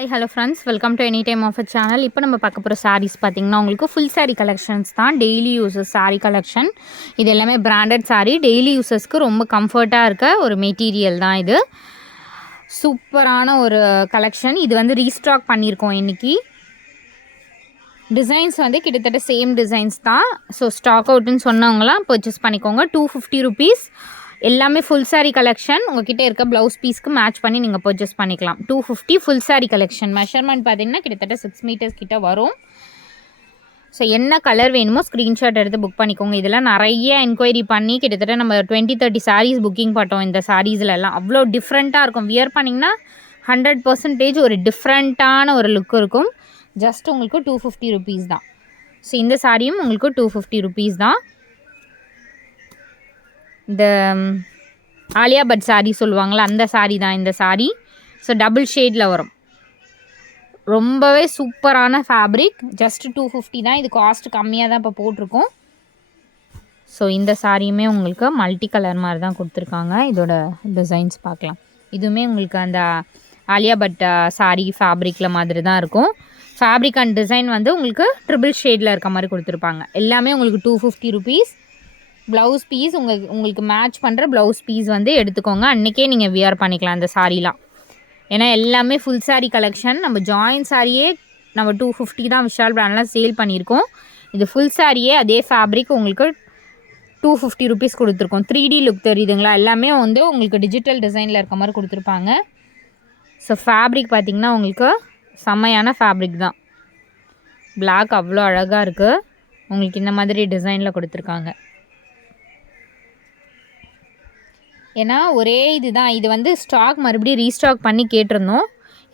Hi hello friends, welcome to any time offer channel. இப்போ நம்ம பார்க்க போகிற சாரீஸ் பார்த்திங்கன்னா உங்களுக்கு ஃபுல் சாரீ கலெக்ஷன்ஸ் தான். Daily uses sari collection. இது எல்லாமே பிராண்டட் சாரீ. டெய்லி யூசஸ்க்கு ரொம்ப கம்ஃபர்ட்டாக இருக்க ஒரு மெட்டீரியல் தான் இது. சூப்பரான ஒரு கலெக்ஷன். இது வந்து ரீஸ்டாக் பண்ணியிருக்கோம் இன்றைக்கி. டிசைன்ஸ் வந்து கிட்டத்தட்ட சேம் டிசைன்ஸ் தான். ஸோ ஸ்டாக் அவுட்டுன்னு சொன்னவங்களாம் பர்ச்சேஸ் பண்ணிக்கோங்க. 250 ருபீஸ். எல்லாமே ஃபுல் சாரீ கலெக்ஷன். உங்கள்கிட்ட இருக்க ப்ளவுஸ் பீஸ்க்கு மேட்ச் பண்ணி நீங்கள் பர்ச்சேஸ் பண்ணிக்கலாம். 250 ஃபுல் சாரீ கலெக்ஷன். மெஷர்மெண்ட் பார்த்தீங்கன்னா கிட்டத்தட்ட 6 மீட்டர்ஸ் கிட்ட வரும். ஸோ என்ன கலர் வேணுமோ ஸ்க்ரீன்ஷாட் எடுத்து புக் பண்ணிக்கோங்க. இதெல்லாம் நிறைய என்கொயரி பண்ணி கிட்டத்தட்ட நம்ம 20-30 சாரீஸ் புக்கிங் பண்ணோம். இந்த சாரீஸ்லாம் அவ்வளோ டிஃப்ரெண்ட்டாக இருக்கும். வியர் பண்ணிங்கன்னா 100% ஒரு டிஃப்ரெண்ட்டான ஒரு லுக் இருக்கும். ஜஸ்ட் உங்களுக்கு 250 ருபீஸ் தான். ஸோ இந்த சாரியும் உங்களுக்கு 250 ருபீஸ் தான். இந்த ஆலியா பட் சாரீ சொல்லுவாங்களா, அந்த சாரீ தான் இந்த சாரீ. ஸோ டபுள் ஷேடில் வரும். ரொம்பவே சூப்பரான ஃபேப்ரிக். ஜஸ்ட் 250 தான். இது காஸ்ட் கம்மியாக தான் இப்போ போட்டிருக்கோம். ஸோ இந்த சாரியுமே உங்களுக்கு மல்டி கலர் மாதிரி தான் கொடுத்துருக்காங்க. இதோட டிசைன்ஸ் பார்க்கலாம். இதுவுமே உங்களுக்கு அந்த ஆலியா பட் சாரீ ஃபேப்ரிக்கில் மாதிரி தான் இருக்கும். ஃபேப்ரிக் அண்ட் டிசைன் வந்து உங்களுக்கு ட்ரிபிள் ஷேடில் இருக்க மாதிரி கொடுத்துருப்பாங்க. எல்லாமே உங்களுக்கு 250 ருபீஸ். ப்ளவுஸ் பீஸ் உங்களுக்கு மேட்ச் பண்ணுற ப்ளவுஸ் பீஸ் வந்து எடுத்துக்கோங்க. அன்றைக்கே நீங்கள் வியர் பண்ணிக்கலாம் அந்த சாரீலாம். ஏன்னா எல்லாமே ஃபுல் சாரீ கலெக்ஷன். நம்ம ஜாயின் சாரியே நம்ம 250 தான் விஷால் பிராண்ட்லாம் சேல் பண்ணியிருக்கோம். இது ஃபுல் சாரியே அதே ஃபேப்ரிக் உங்களுக்கு 250 ருபீஸ் கொடுத்துருக்கோம். 3D லுக் தெரியுதுங்களா? எல்லாமே வந்து உங்களுக்கு டிஜிட்டல் டிசைனில் இருக்க மாதிரி கொடுத்துருப்பாங்க. ஸோ ஃபேப்ரிக் பார்த்திங்கன்னா உங்களுக்கு செம்மையான ஃபேப்ரிக் தான். பிளாக் அவ்வளோ அழகாக இருக்குது. உங்களுக்கு இந்த மாதிரி டிசைனில் கொடுத்துருக்காங்க. ஏன்னா ஒரே இது தான். இது வந்து ஸ்டாக் மறுபடியும் ரீஸ்டாக் பண்ணி கேட்டிருந்தோம்.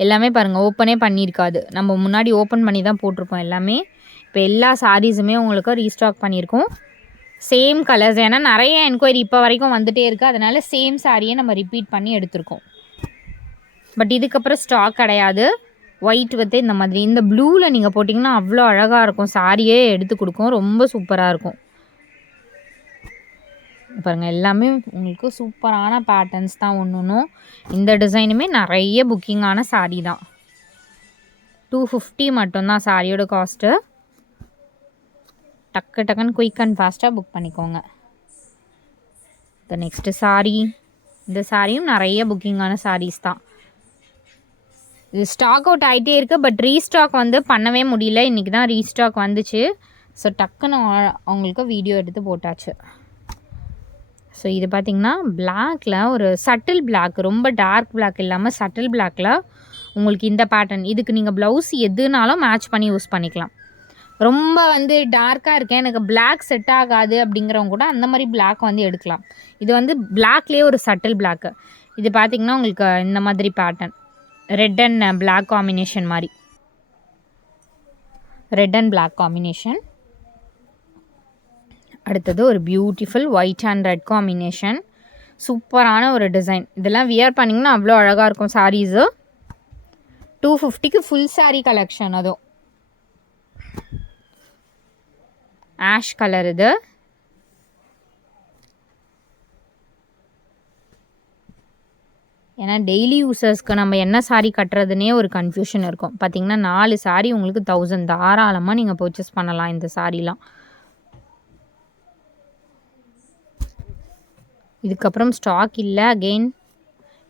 எல்லாமே பாருங்கள், ஓப்பனே பண்ணியிருக்காது. நம்ம முன்னாடி ஓப்பன் பண்ணி தான் போட்டிருப்போம் எல்லாமே. இப்போ எல்லா சாரீஸுமே உங்களுக்கு ரீஸ்டாக் பண்ணியிருக்கோம். Same colours. ஏன்னா நிறைய என்கொயரி இப்போ வரைக்கும் வந்துகிட்டே இருக்குது. அதனால் சேம் சாரியை நம்ம ரிப்பீட் பண்ணி எடுத்திருக்கோம். பட் இதுக்கப்புறம் ஸ்டாக் கிடையாது. ஒயிட் வந்து இந்த மாதிரி இந்த ப்ளூவில் நீங்கள் போட்டிங்கன்னா அவ்வளோ அழகாக இருக்கும். சாரியே எடுத்து கொடுக்கும். ரொம்ப சூப்பராக இருக்கும். பாருங்கள், எல்லாமே உங்களுக்கு சூப்பரான பேட்டர்ன்ஸ் தான். ஒன்றும் இந்த டிசைனுமே நிறைய புக்கிங்கான சாரீ தான். 250 மட்டும்தான் சாரியோட காஸ்ட்டு. டக்குன்னு குயிக் அண்ட் ஃபாஸ்ட்டாக புக் பண்ணிக்கோங்க. இந்த நெக்ஸ்ட்டு சாரீ. இந்த சாரியும் நிறைய புக்கிங்கான சாரீஸ் தான். இது ஸ்டாக் அவுட் ஆகிட்டே இருக்குது. பட் ரீஸ்டாக் வந்து பண்ணவே முடியல. இன்றைக்கி தான் ரீஸ்டாக் வந்துச்சு. ஸோ டக்குன்னு அவங்களுக்கு வீடியோ எடுத்து போட்டாச்சு. ஸோ இது பார்த்திங்கன்னா பிளாக்கில் ஒரு சட்டில் பிளாக், ரொம்ப டார்க் பிளாக் இல்லாமல் சட்டில் பிளாக்கில் உங்களுக்கு இந்த பேட்டர்ன். இதுக்கு நீங்கள் ப்ளவுஸ் எதுனாலும் மேட்ச் பண்ணி யூஸ் பண்ணிக்கலாம். ரொம்ப வந்து டார்க்காக இருக்கேன், எனக்கு பிளாக் செட் ஆகாது அப்படிங்கிறவங்க கூட அந்த மாதிரி பிளாக் வந்து எடுக்கலாம். இது வந்து பிளாக்லேயே ஒரு சட்டில் பிளாக்கு. இது பார்த்திங்கன்னா உங்களுக்கு இந்த மாதிரி pattern. Red and black combination மாதிரி. Red and black combination. அடுத்தது ஒரு beautiful white and red combination. சூப்பரான ஒரு டிசைன். இதெல்லாம் வியர் பண்ணிங்கன்னா அவ்வளோ அழகாக இருக்கும் சாரீஸு. 250க்கு ஃபுல் சாரீ கலெக்ஷன். அதுவும் ஆஷ் கலர். இது ஏன்னா டெய்லி யூசர்ஸ்க்கு நம்ம என்ன சாரீ கட்டுறதுனே ஒரு கன்ஃபியூஷன் இருக்கும். பார்த்திங்கன்னா 4 சாரீ உங்களுக்கு 1000 தாராளமாக நீங்கள் பர்ச்சேஸ் பண்ணலாம் இந்த சாரீலாம். இதுக்கப்புறம் ஸ்டாக் இல்லை. அகெயின்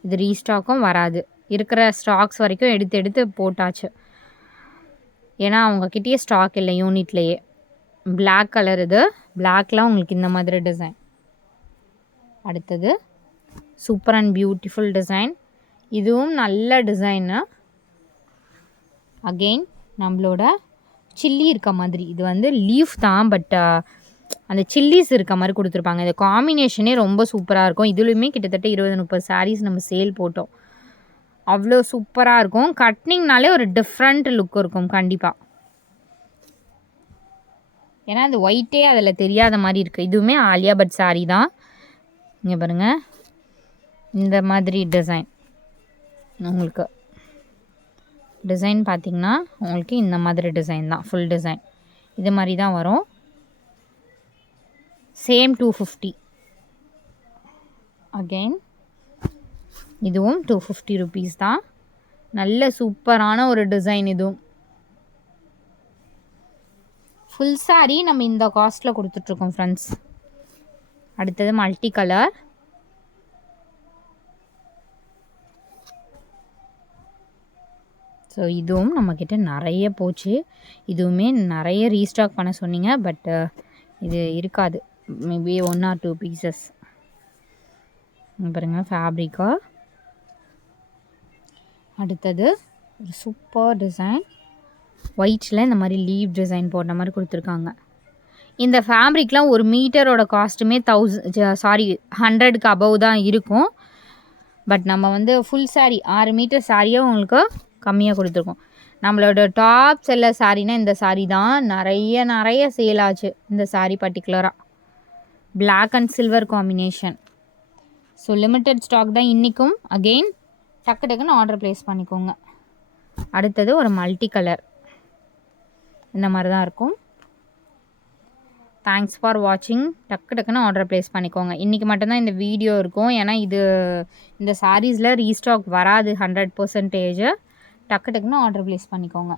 இது ரீஸ்டாக்கும் வராது. இருக்கிற ஸ்டாக்ஸ் வரைக்கும் எடுத்து போட்டாச்சு. ஏன்னா அவங்கக்கிட்டேயே ஸ்டாக் இல்லை யூனிட்லேயே. Black colour. இது பிளாக்லாம் உங்களுக்கு இந்த மாதிரி டிசைன். அடுத்தது சூப்பர் அண்ட் பியூட்டிஃபுல் டிசைன். இதுவும் நல்ல டிசைனு. அகெயின் நம்மளோட சில்லி இருக்க மாதிரி. இது வந்து லீஃப் தான், பட் அந்த சில்லிஸ் இருக்க மாதிரி கொடுத்துருப்பாங்க. இந்த காம்பினேஷனே ரொம்ப சூப்பராக இருக்கும். இதுலேயுமே கிட்டத்தட்ட 20-30 சாரீஸ் நம்ம சேல் போட்டோம். அவ்வளோ சூப்பராக இருக்கும். கட்னிங்னாலே ஒரு டிஃப்ரெண்ட் லுக் இருக்கும் கண்டிப்பாக. ஏன்னா அந்த ஒயிட்டே அதில் தெரியாத மாதிரி இருக்குது. இதுவுமே ஆலியா பட் சாரீ தான். இங்கே பாருங்கள், இந்த மாதிரி டிசைன். உங்களுக்கு டிசைன் பார்த்திங்கன்னா உங்களுக்கு இந்த மாதிரி டிசைன் தான். ஃபுல் டிசைன் இது மாதிரி தான் வரும். சேம் 250. அகெயின் இதுவும் 250 ருபீஸ் தான். நல்ல சூப்பரான ஒரு டிசைன் இதுவும். ஃபுல் சாரீ நம்ம இந்த காஸ்ட்டில் கொடுத்துட்ருக்கோம் ஃப்ரெண்ட்ஸ். அடுத்தது மல்டி கலர். ஸோ இதுவும் நம்மக்கிட்ட நிறைய போச்சு. இதுவுமே நிறைய ரீஸ்டாக் பண்ண சொன்னீங்க. பட் இது இருக்காது, மேபி 1 or 2 பீசஸ். பாருங்கள் ஃபேப்ரிக்கா. அடுத்தது ஒரு சூப்பர் டிசைன். ஒயிட்டில் இந்த மாதிரி லீவ் டிசைன் போட்ட மாதிரி கொடுத்துருக்காங்க. இந்த ஃபேப்ரிக்லாம் ஒரு மீட்டரோட காஸ்ட்டுமே 100க்கு அபவ் தான் இருக்கும். பட் நம்ம வந்து ஃபுல் சாரீ 6 மீட்டர் சாரியே உங்களுக்கு கம்மியாக கொடுத்துருக்கோம். நம்மளோட டாப் செல்லர் சாரீனா இந்த சாரீ தான் நிறைய சேல் ஆச்சு. இந்த சாரீ பர்டிகுலராக black and silver combination. So limited stock தான் இன்றைக்கும். அகெயின் டக்குன்னு ஆர்டர் ப்ளேஸ் பண்ணிக்கோங்க. அடுத்தது ஒரு மல்டி கலர் இந்த மாதிரி தான் இருக்கும். தேங்க்ஸ் ஃபார் வாட்சிங். டக்குன்னு ஆர்டர் ப்ளேஸ் பண்ணிக்கோங்க. இன்றைக்கி மட்டும்தான் இந்த வீடியோ இருக்கும். ஏன்னா இந்த சாரீஸில் ரீஸ்டாக் வராது 100%. டக்குன்னு ஆர்டர் ப்ளேஸ் பண்ணிக்கோங்க.